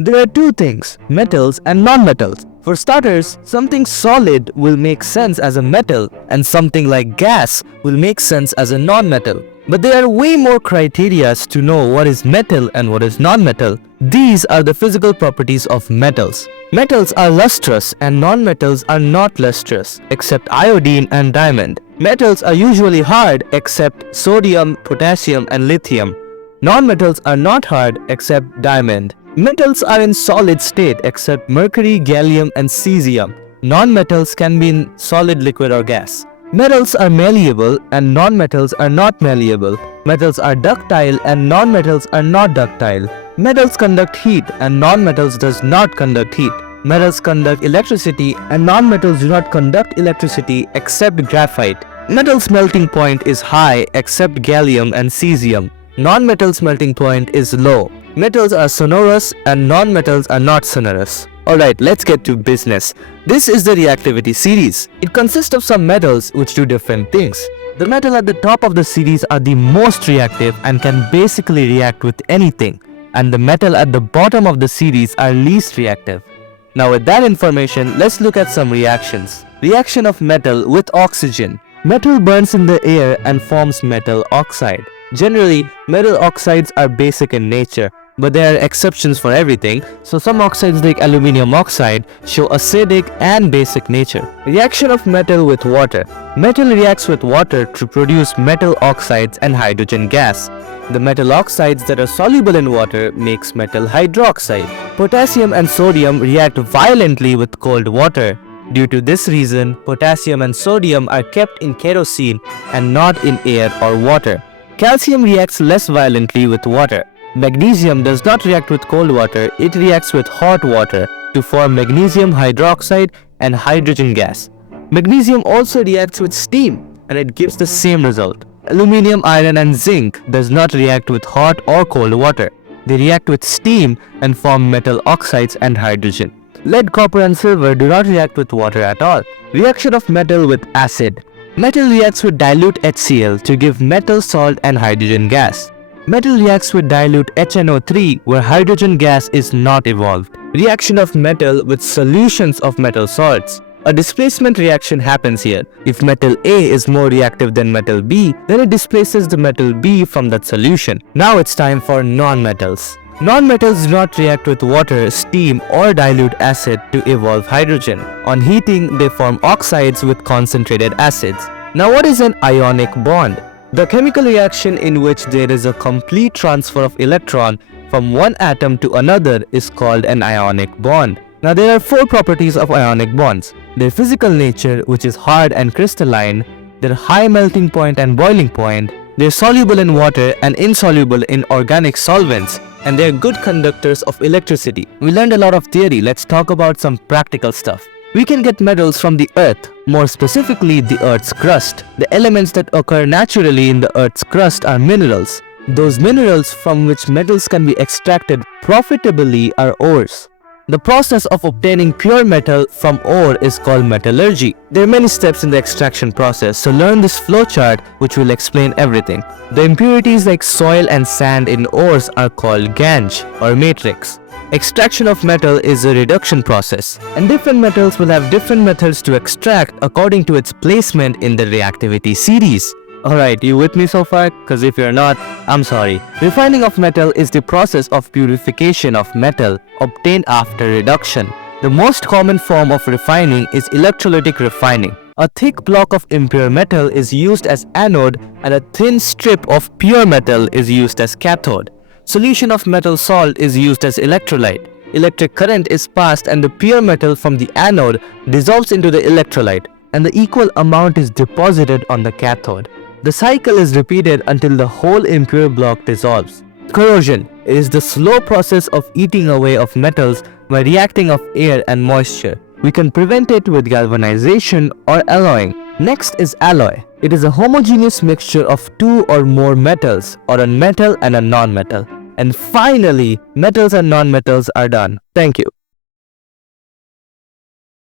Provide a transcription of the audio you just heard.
There are two things, metals and non-metals. For starters, something solid will make sense as a metal and something like gas will make sense as a non-metal. But there are way more criteria to know what is metal and what is non-metal. These are the physical properties of metals. Metals are lustrous and non-metals are not lustrous, except iodine and diamond. Metals are usually hard except sodium, potassium and lithium. Non-metals are not hard except diamond. Metals are in solid state except mercury, gallium and cesium. Non-metals can be in solid, liquid or gas. Metals are malleable and non-metals are not malleable. Metals are ductile and non-metals are not ductile. Metals conduct heat and non-metals does not conduct heat. Metals conduct electricity and non-metals do not conduct electricity except graphite. Metals melting point is high except gallium and cesium. Non-metals melting point is low. Metals are sonorous and non-metals are not sonorous. Alright, let's get to business. This is the reactivity series. It consists of some metals which do different things. The metal at the top of the series are the most reactive and can basically react with anything. And the metal at the bottom of the series are least reactive. Now with that information, let's look at some reactions. Reaction of metal with oxygen. Metal burns in the air and forms metal oxide. Generally, metal oxides are basic in nature, but there are exceptions for everything, so some oxides like aluminium oxide show acidic and basic nature. Reaction of metal with water. Metal reacts with water to produce metal oxides and hydrogen gas. The metal oxides that are soluble in water makes metal hydroxide. Potassium and sodium react violently with cold water. Due to this reason, potassium and sodium are kept in kerosene and not in air or water. Calcium reacts less violently with water. Magnesium does not react with cold water, it reacts with hot water to form magnesium hydroxide and hydrogen gas. Magnesium also reacts with steam and it gives the same result. Aluminium, iron and zinc does not react with hot or cold water. They react with steam and form metal oxides and hydrogen. Lead, copper and silver do not react with water at all. Reaction of metal with acid. Metal reacts with dilute HCl to give metal salt and hydrogen gas. Metal reacts with dilute HNO3 where hydrogen gas is not evolved. Reaction of metal with solutions of metal salts. A displacement reaction happens here. If metal A is more reactive than metal B, then it displaces the metal B from that solution. Now it's time for non-metals. Non-metals do not react with water, steam or dilute acid to evolve hydrogen. On heating, they form oxides with concentrated acids. Now what is an ionic bond? The chemical reaction in which there is a complete transfer of electron from one atom to another is called an ionic bond. Now there are four properties of ionic bonds. Their physical nature, which is hard and crystalline, their high melting point and boiling point, they're soluble in water and insoluble in organic solvents, and they're good conductors of electricity. We learned a lot of theory, let's talk about some practical stuff. We can get metals from the earth, more specifically the earth's crust. The elements that occur naturally in the earth's crust are minerals. Those minerals from which metals can be extracted profitably are ores. The process of obtaining pure metal from ore is called metallurgy. There are many steps in the extraction process, so learn this flowchart which will explain everything. The impurities like soil and sand in ores are called gangue or matrix. Extraction of metal is a reduction process, and different metals will have different methods to extract according to its placement in the reactivity series. Alright, you with me so far? Cause if you're not, I'm sorry. Refining of metal is the process of purification of metal obtained after reduction. The most common form of refining is electrolytic refining. A thick block of impure metal is used as anode and a thin strip of pure metal is used as cathode. Solution of metal salt is used as electrolyte. Electric current is passed and the pure metal from the anode dissolves into the electrolyte and the equal amount is deposited on the cathode. The cycle is repeated until the whole impure block dissolves. Corrosion is the slow process of eating away of metals by reacting of air and moisture. We can prevent it with galvanization or alloying. Next is alloy. It is a homogeneous mixture of two or more metals or a metal and a non-metal. And finally, metals and non-metals are done. Thank you.